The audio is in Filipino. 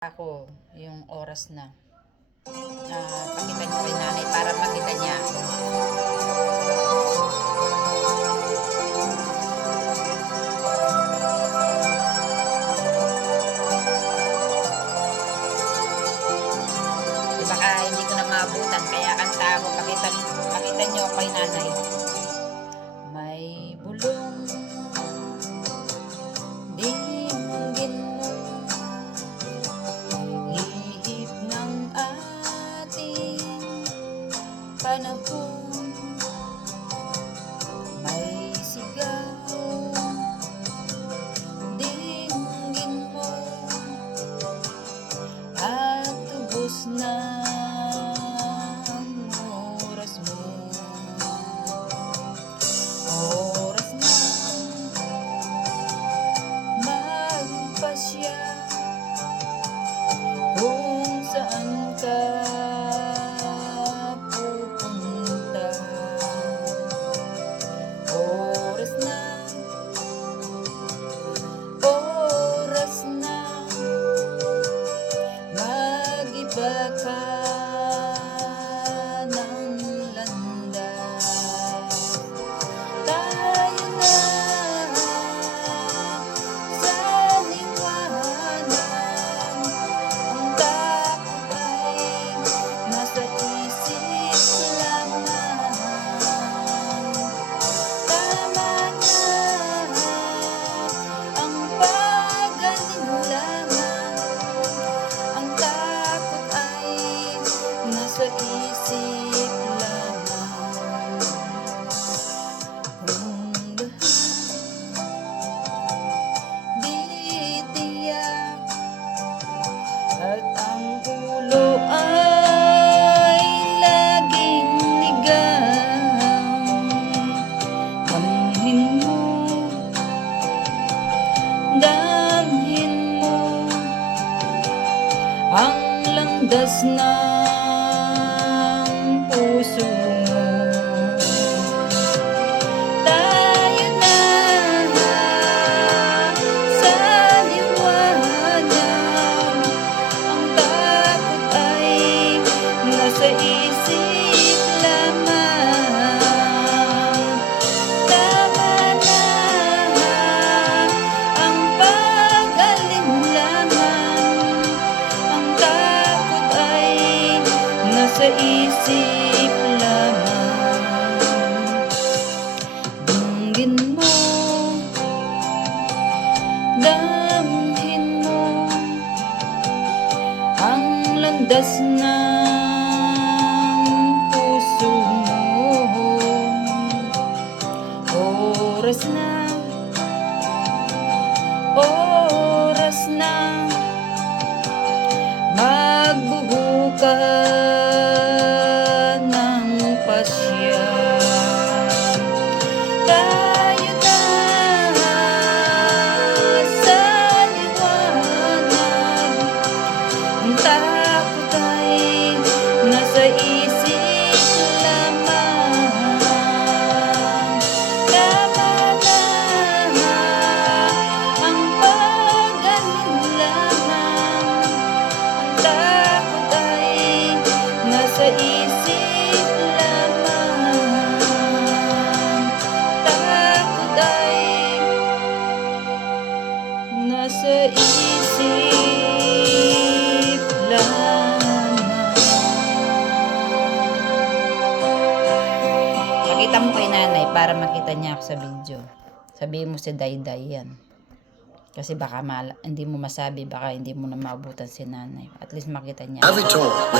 Ako, yung oras na. Pakita niyo kay nanay para makita niya. Baka hindi ko na maabutan, kaya kanta ako. Pakita niyo kay nanay. May bulong dinggin mo, ihip ng ating panahon. May sigaw, dinggin mo, at tubos na oras mo. Oras na magpasya kung saan ka pupunta. Oras na mag-iba ka ng landas. Tayo na sa liwanag, ang takot ay nasa isip lamang. Tama na ang pag-alinlangan, ang takot ay nasa isip lamang. Kung lahat di tiyak at ang ulo ay laging ligaw, damhin mo ang landas ng puso mo. Tayo na sa liwanag, ang takot ay nasa isip lamang. Tama na ang pag-alinlangan, ang takot ay nasa isip lamang. Dinggin mo, damhin mo ang landas ng puso mo. Oras na magbubuka ng pasya. Tayo na sa liwanag, ang takot ay nasa isip lamang. Tama na ang pag-alinlangan, ang takot ay nasa isip lamang. Takot ay nasa isip lamang. Pakita mo kay nanay para makita niya ako sa video. Sabihin mo si Dayday yan. Kasi baka hindi mo masabi, baka hindi mo na maabutan si nanay. At least makita niya.